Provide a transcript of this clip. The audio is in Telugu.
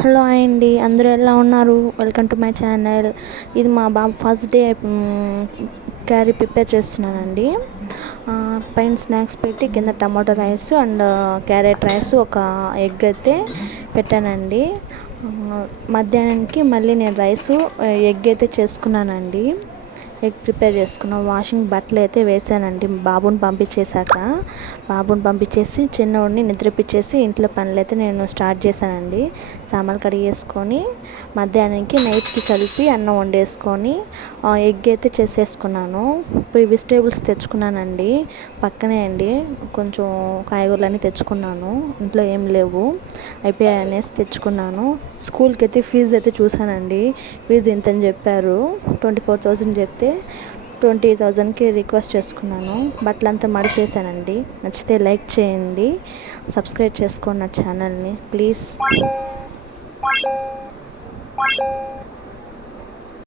హలో అండి, అందరూ ఎలా ఉన్నారు? Welcome to my channel. ఇది మా బాబు ఫస్ట్ డే క్యారీ ప్రిపేర్ చేస్తున్నానండి. పైన స్నాక్స్ పెట్టి కింద tomato rice and carrot rice, ఒక ఎగ్ అయితే పెట్టానండి. మధ్యాహ్నానికి మళ్ళీ నేను రైసు ఎగ్ అయితే చేసుకున్నానండి. ఎగ్ ప్రిపేర్ చేసుకున్నాం. వాషింగ్ బట్టలు అయితే వేసానండి బాబుని పంపించేసి చిన్నోడిని నిద్రపిచ్చేసి ఇంట్లో పనులు అయితే నేను స్టార్ట్ చేశానండి. సామాన్లు కడిగేసుకొని మధ్యాహ్నానికి నైట్కి కలిపి అన్నం వండేసుకొని ఎగ్ అయితే చేసేసుకున్నాను. పోయి వెజిటేబుల్స్ తెచ్చుకున్నానండి, పక్కనే అండి. కొంచెం కాయగూరలన్నీ తెచ్చుకున్నాను, ఇంట్లో ఏం లేవు, అయిపోయాయి అనేసి తెచ్చుకున్నాను. స్కూల్కి అయితే ఫీజు అయితే చూసానండి. ఫీజు ఇంతని చెప్పారు. 24,000 చెప్తే 20,000కి రిక్వెస్ట్ చేసుకున్నాను. బట్టలంతా మడిచేసానండి. నచ్చితే లైక్ చేయండి, సబ్స్క్రైబ్ చేసుకోండి నా ఛానల్ని ప్లీజ్.